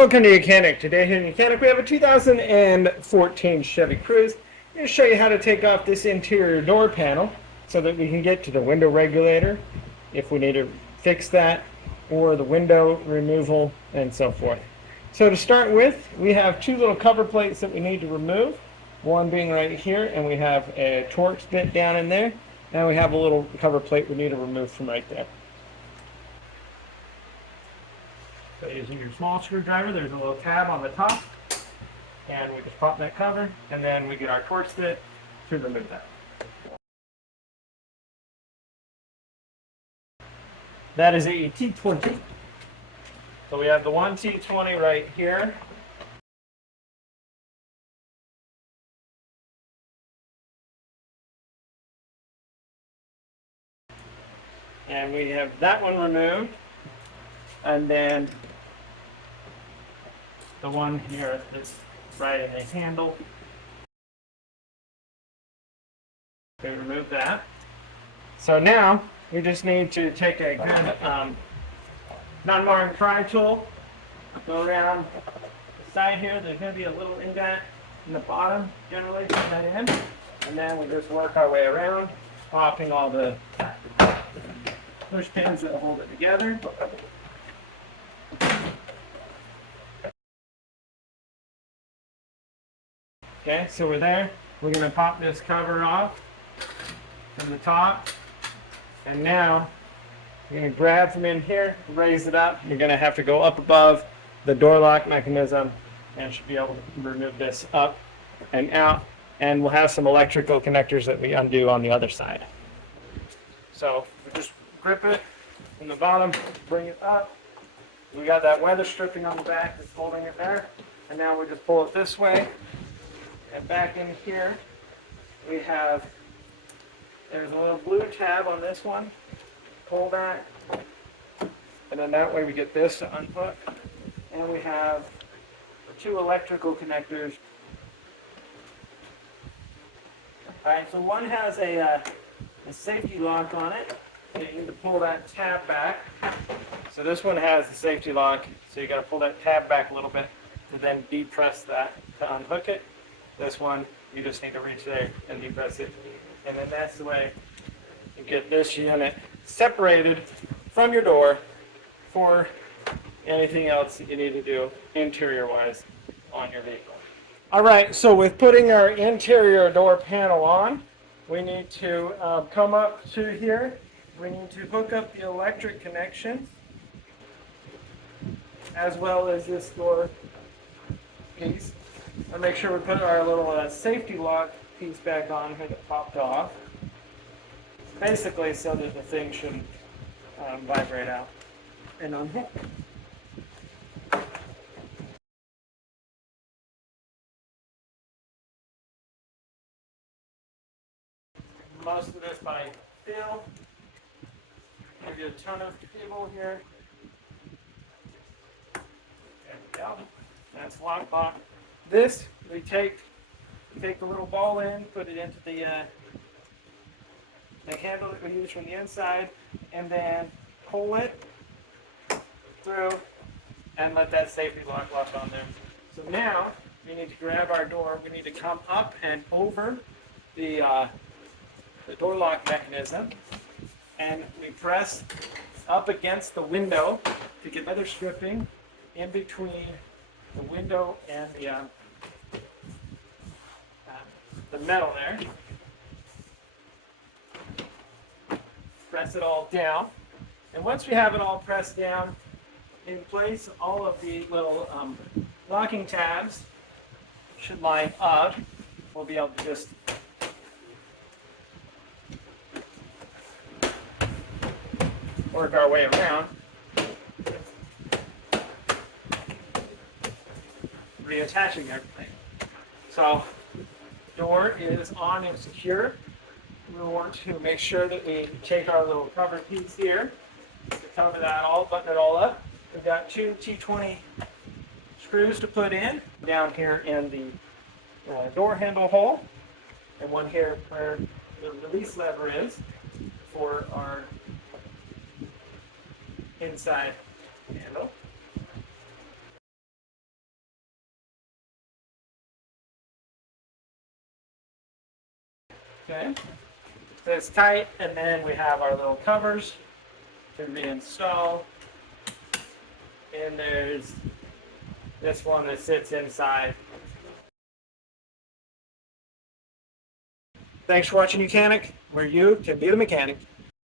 Welcome to YOUCANIC. Today here in YOUCANIC we have a 2014 Chevy Cruze. I'm going to show you how to take off this interior door panel so that we can get to the window regulator if we need to fix that, or the window removal and so forth. So to start with, we have two little cover plates that we need to remove. One being right here, and we have a Torx bit down in there, and we have a little cover plate we need to remove from right there. So using your small screwdriver, there's a little tab on the top, and we just pop that cover, and then we get our Torx bit to remove that. That is a T20. So we have the one T20 right here. And we have that one removed. And then the one here that's right in the handle. We remove that. So now we just need to take a good non-marring pry tool, go around the side here. There's going to be a little indent in the bottom, generally, put that in. And then we just work our way around, popping all the push pins that hold it together. Okay, so we're there. We're going to pop this cover off from the top. And now we're going to grab from in here, raise it up. You're going to have to go up above the door lock mechanism and should be able to remove this up and out. And we'll have some electrical connectors that we undo on the other side. So we just grip it from the bottom, bring it up. We got that weather stripping on the back that's holding it there. And now we just pull it this way. And back in here, there's a little blue tab on this one. Pull that. And then that way we get this to unhook. And we have two electrical connectors. Alright, so one has a safety lock on it. So you need to pull that tab back. So this one has the safety lock. So you got to pull that tab back a little bit to then depress that to unhook it. This one, you just need to reach there and depress it. And then that's the way you get this unit separated from your door for anything else that you need to do interior-wise on your vehicle. All right, so with putting our interior door panel on, we need to come up to here. We need to hook up the electric connection as well as this door piece. And make sure we put our little safety lock piece back on here that popped off. Basically so that the thing shouldn't vibrate out and unhook. Most of this by feel. Give you a ton of cable here. There we go. That's lock. This, we take the little ball in, put it into the handle that we use from the inside, and then pull it through and let that safety lock on there. So now we need to grab our door. We need to come up and over the door lock mechanism, and we press up against the window to get weather stripping in between the window and the metal there. Press it all down. And once we have it all pressed down in place, all of the little locking tabs should line up. We'll be able to just work our way around. Reattaching everything. So door is on and secure. We want to make sure that we take our little cover piece here to cover that all, button it all up. We've got two T20 screws to put in down here in the door handle hole, and one here where the release lever is for our inside handle. Okay. So it's tight, and then we have our little covers to reinstall. And there's this one that sits inside. Thanks for watching, YOUCANIC, where you can be the mechanic.